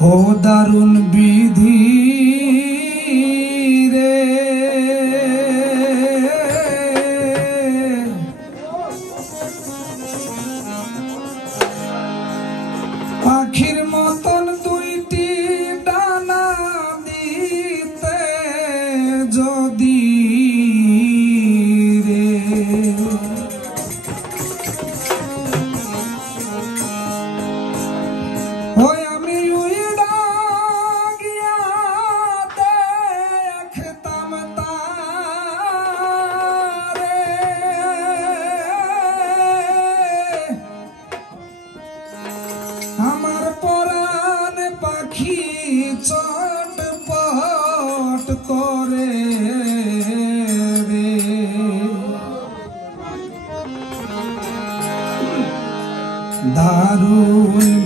ও দারুণ বিধি রে। পাখির মতন দুইটি ডানা দিতে যদি রে। করে রে দারুণ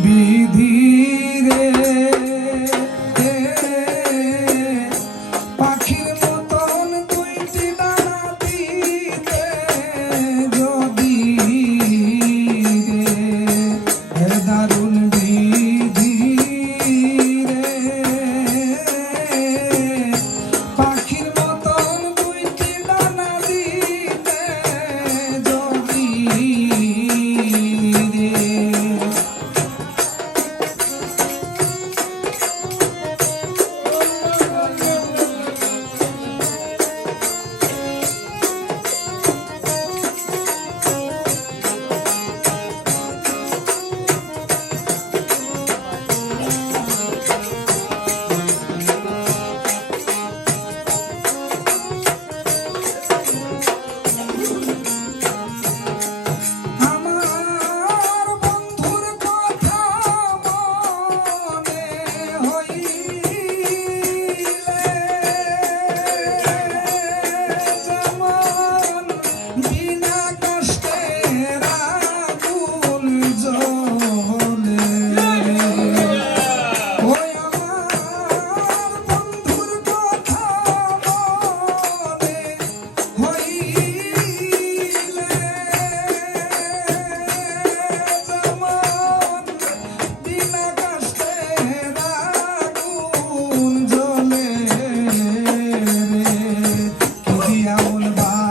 on the bottom.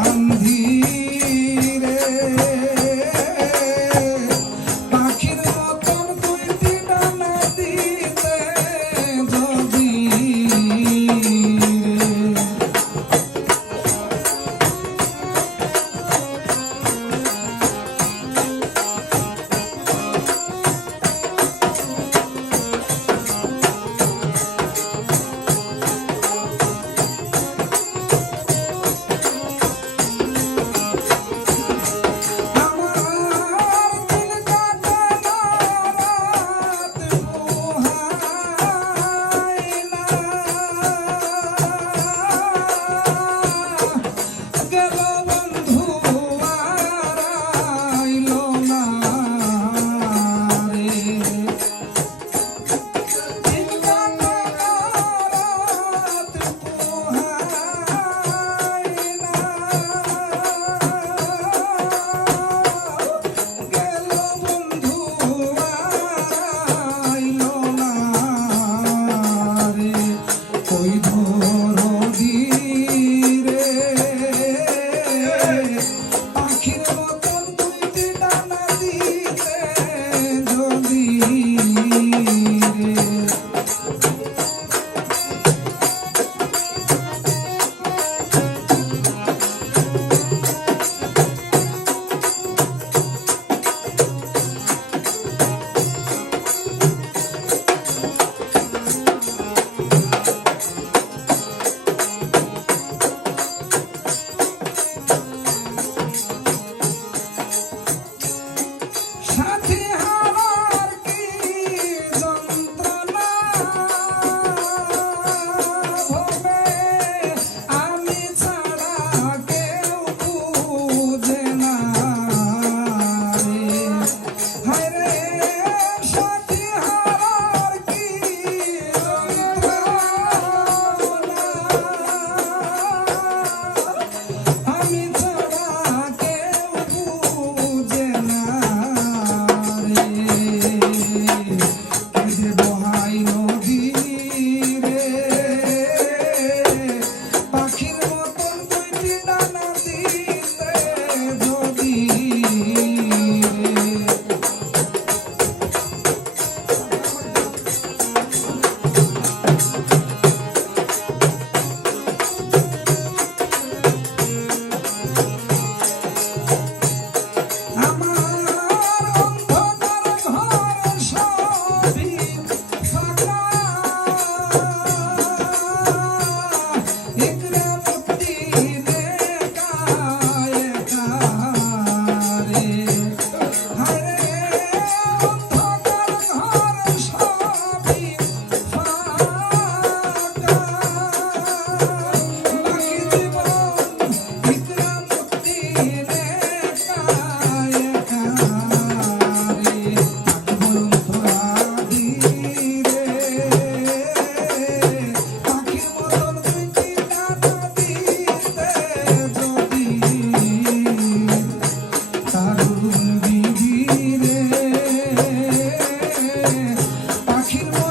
Thank you.